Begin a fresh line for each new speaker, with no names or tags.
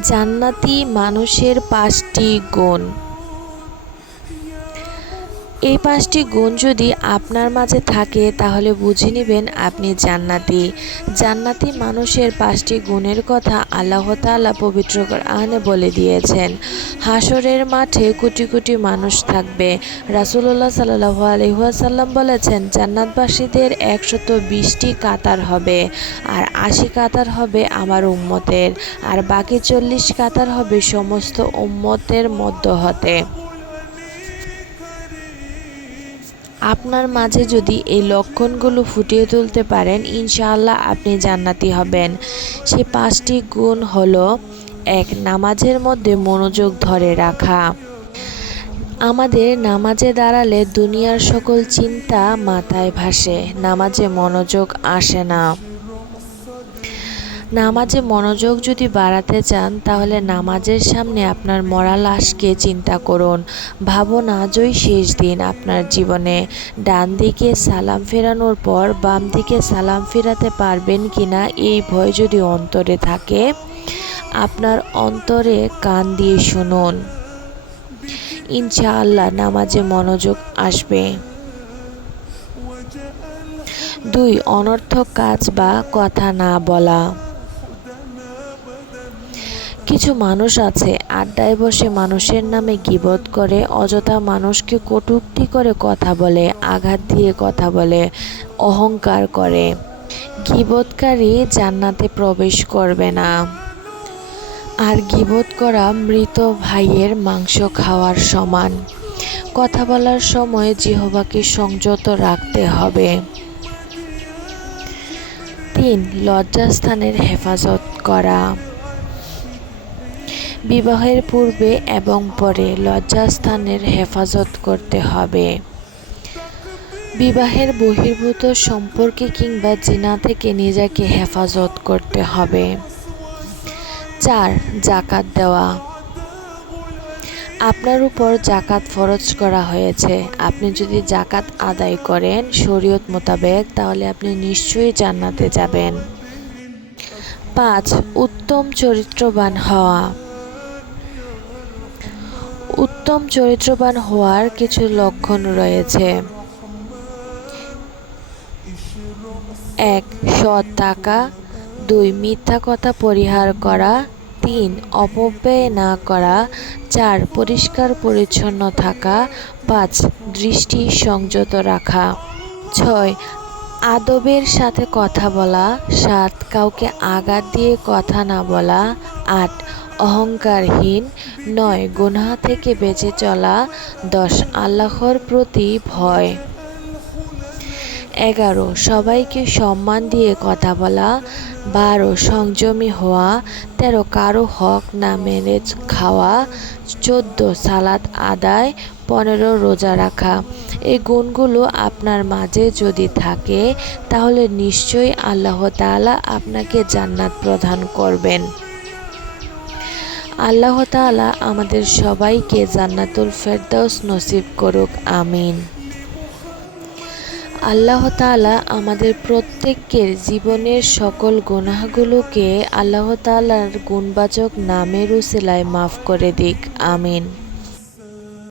জান্নাতি মানুষের পাঁচটি গুণ। এই পাঁচটি গুণ যদি আপনার মাঝে থাকে, তাহলে বুঝে নেবেন আপনি জান্নাতি। জান্নাতি মানুষের পাঁচটি গুণের কথা আল্লাহ তাআলা পবিত্র কোরআনে বলে দিয়েছেন। হাসরের মাঠে কোটি কোটি মানুষ থাকবে। রাসূলুল্লাহ সাল্লাল্লাহু আলাইহি ওয়াসাল্লাম বলেছেন, জান্নাতবাসীদের একশত বিশটি কাতার হবে, আর আশি কাতার হবে আমার উম্মতের, আর বাকি চল্লিশ কাতার হবে সমস্ত উম্মতের মধ্য হতে আপনার মাঝে যদি এই লক্ষণগুলো ফুটিয়ে তুলতে পারেন, ইনশাআল্লাহ আপনি জান্নাতি হবেন। সে পাঁচটি গুণ হলো, এক, নামাজের মধ্যে মনোযোগ ধরে রাখা। আমাদের নামাজে দাঁড়ালে দুনিয়ার সকল চিন্তা মাথায় ভাসে, নামাজে মনোযোগ আসে না। নামাজে মনোযোগ যদি বাড়াতে চান, তাহলে নামাজের সামনে আপনার মরা লাশকে চিন্তা করুন। ভাবুন আজই শেষ দিন আপনার জীবনে। ডান দিকে সালাম ফেরানোর পর বাম দিকে সালাম ফেরাতে পারবেন কিনা এই ভয় যদি অন্তরে থাকে, আপনার অন্তরে কান দিয়ে শুনুন। ইনশাআল্লাহ নামাজে মনোযোগ আসবে। দুই, অনর্থক কাজ বা কথা না বলা। কিছু মানুষ আছে, আড্ডায় বসে মানুষের নামে গিবত করে, অযথা মানুষকে কটূক্তি করে কথা বলে, আঘাত দিয়ে কথা বলে, অহংকার করে। গিবতকারী জান্নাতে প্রবেশ করবে না। আর গিবত করা মৃত ভাইয়ের মাংস খাওয়ার সমান। কথা বলার সময় জিহবাকে সংযত রাখতে হবে। তিন, লজ্জাস্থানের হেফাজত করা। বিবাহের পূর্বে এবং পরে লজ্জাস্থানের হেফাজত করতে হবে। বিবাহের বহির্ভূত সম্পর্কে কিংবা জিনা থেকে নিজেকে হেফাজত করতে হবে। চার, জাকাত দেওয়া। আপনার উপর জাকাত ফরজ করা হয়েছে। আপনি যদি জাকাত আদায় করেন শরীয়ত মোতাবেক, তাহলে আপনি নিশ্চয়ই জান্নাতে যাবেন। পাঁচ, উত্তম চরিত্রবান হওয়া। উত্তম চরিত্রবান হওয়ার কিছু লক্ষণ রয়েছে। এক, সৎ টাকা দুই, মিথ্যা কথা পরিহার করা। তিন, অপব্যয় না করা। চার, পরিষ্কার পরিচ্ছন্ন থাকা। পাঁচ, দৃষ্টি সংযত রাখা। ছয়, আদবের সাথে কথা বলা। সাত, কাউকে আঘাত দিয়ে কথা না বলা। আট অহংকারহীন নয়, গুনাহ থেকে বেঁচে চলা দশ, আল্লাহর প্রতি ভয়। এগারো, সবাইকে সম্মান দিয়ে কথা বলা। বারো, সংযমী হওয়া। তেরো, কারও হক না মেনে খাওয়া। চোদ্দ, সালাত আদায়। পনেরো, রোজা রাখা। এই গুণগুলো আপনার মাঝে যদি থাকে, তাহলে নিশ্চয়ই আল্লাহ তাআলা আপনাকে জান্নাত প্রদান করবেন। আল্লাহ তালা আমাদের সবাইকে জান্নাতুল ফেরদাউস নসিব করুক, আমিন। আল্লাহ তালা আমাদের প্রত্যেকের জীবনের সকল গুনাহগুলোকে আল্লাহ তালার গুণবাচক নামের উসেলায় মাফ করে দিক, আমিন।